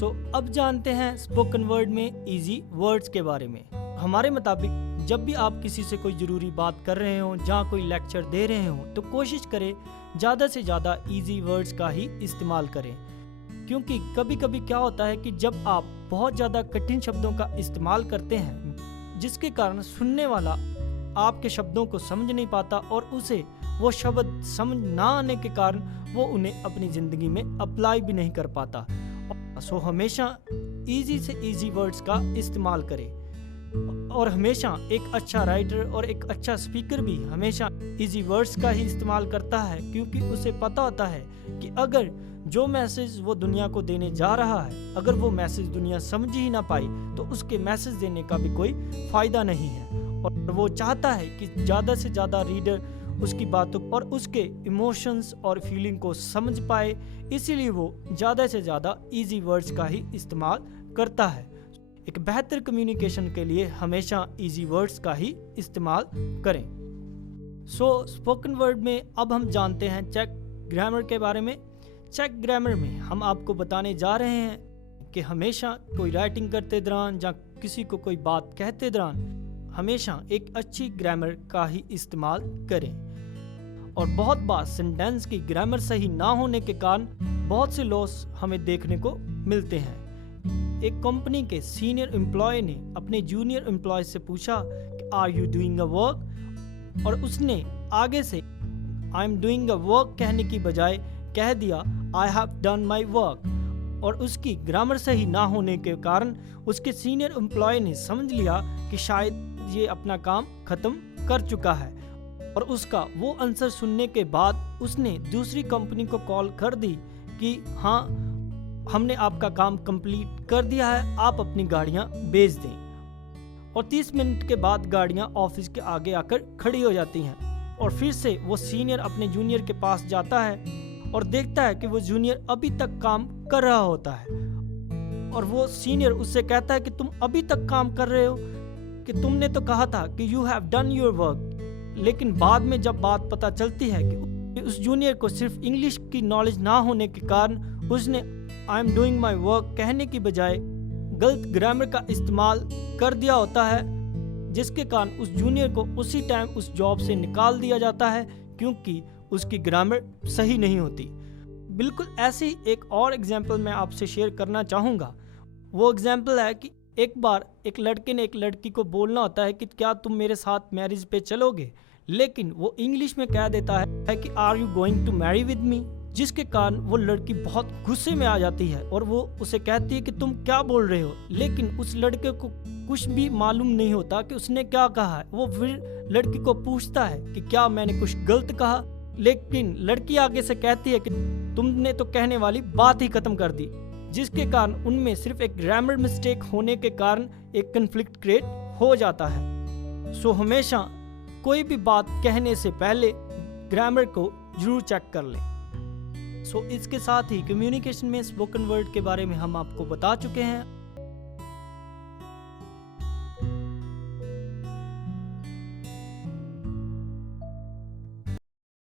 अब जानते हैं स्पोकन वर्ड में इजी वर्ड्स के बारे में। हमारे मुताबिक जब भी आप किसी से कोई ज़रूरी बात कर रहे हो, जहाँ कोई लेक्चर दे रहे हो, तो कोशिश करें ज़्यादा से ज़्यादा इजी वर्ड्स का ही इस्तेमाल करें। क्योंकि कभी कभी क्या होता है कि जब आप बहुत ज़्यादा कठिन शब्दों का इस्तेमाल करते हैं, जिसके कारण सुनने वाला आपके शब्दों को समझ नहीं पाता और उसे वो शब्द समझ ना आने के कारण वो उन्हें अपनी ज़िंदगी में अप्लाई भी नहीं कर पाता। हमेशा इजी से इजी वर्ड्स का इस्तेमाल करें और हमेशा एक अच्छा राइटर और एक अच्छा स्पीकर भी हमेशा इजी वर्ड्स का ही इस्तेमाल करता है, क्योंकि उसे पता होता है कि अगर जो मैसेज वो दुनिया को देने जा रहा है, अगर वो मैसेज दुनिया समझ ही ना पाई तो उसके मैसेज देने का भी कोई फ़ायदा नहीं है। और वो चाहता है कि ज़्यादा से ज़्यादा रीडर उसकी बातों और उसके इमोशंस और फीलिंग को समझ पाए, इसीलिए वो ज़्यादा से ज़्यादा इजी वर्ड्स का ही इस्तेमाल करता है। एक बेहतर कम्युनिकेशन के लिए हमेशा इजी वर्ड्स का ही इस्तेमाल करें। स्पोकन वर्ड में अब हम जानते हैं चेक ग्रामर के बारे में। चेक ग्रामर में हम आपको बताने जा रहे हैं कि हमेशा कोई राइटिंग करते दौरान या किसी को कोई बात कहते दौरान हमेशा एक अच्छी ग्रामर का ही इस्तेमाल करें। और बहुत बार सेंटेंस की ग्रामर सही ना होने के कारण बहुत से लॉस हमें देखने को मिलते हैं। एक कंपनी के सीनियर एम्प्लॉय ने अपने जूनियर एम्प्लॉय से पूछा कि are you doing a work, और उसने आगे से I am doing a work कहने की बजाय कह दिया I have done my work. और उसकी ग्रामर सही ना होने के कारण उसके सीनियर एम्प्लॉय ने समझ लिया कि शायद ये अपना काम खत्म कर चुका है, और उसका वो आंसर सुनने के बाद उसने दूसरी कंपनी को कॉल कर दी कि हाँ, हमने आपका काम कंप्लीट कर दिया है, आप अपनी गाड़ियाँ भेज दें। और 30 मिनट के बाद गाड़ियाँ ऑफिस के आगे आकर खड़ी हो जाती हैं और फिर से वो सीनियर अपने जूनियर के पास जाता है और देखता है कि वो जूनियर अभी तक काम कर रहा होता है। और वो सीनियर उससे कहता है कि तुम अभी तक काम कर रहे हो, कि तुमने तो कहा था कि you have done your work. लेकिन बाद में जब बात पता चलती है कि उस जूनियर को सिर्फ इंग्लिश की नॉलेज ना होने के कारण उसने आई एम डूइंग माई वर्क कहने की बजाय गलत ग्रामर का इस्तेमाल कर दिया होता है, जिसके कारण उस जूनियर को उसी टाइम उस जॉब से निकाल दिया जाता है, क्योंकि उसकी ग्रामर सही नहीं होती। बिल्कुल ऐसी एक और एग्जाम्पल मैं आपसे शेयर करना चाहूँगा। वो एग्जाम्पल है कि एक बार एक लड़के ने एक लड़की को बोलना होता है कि क्या तुम मेरे साथ मैरिज पे चलोगे, लेकिन वो इंग्लिश में कह देता है कि are you going to marry with me, जिसके कारण वो लड़की बहुत गुस्से में आ जाती है और वो उसे कहती है कि तुम क्या बोल रहे हो। लेकिन उस लड़के को कुछ भी मालूम नहीं होता कि उसने क्या कहा है। वो फिर लड़की को पूछता है कि क्या मैंने कुछ गलत कहा, लेकिन लड़की आगे से कहती है कि तुमने तो कहने वाली बात ही खत्म कर दी, जिसके कारण उनमें सिर्फ एक ग्रामर मिस्टेक होने के कारण एक कन्फ्लिक्ट क्रिएट हो जाता है। हमेशा कोई भी बात कहने से पहले ग्रामर को जरूर चेक कर लें। इसके साथ ही कम्युनिकेशन में स्पोकन वर्ड के बारे में हम आपको बता चुके हैं।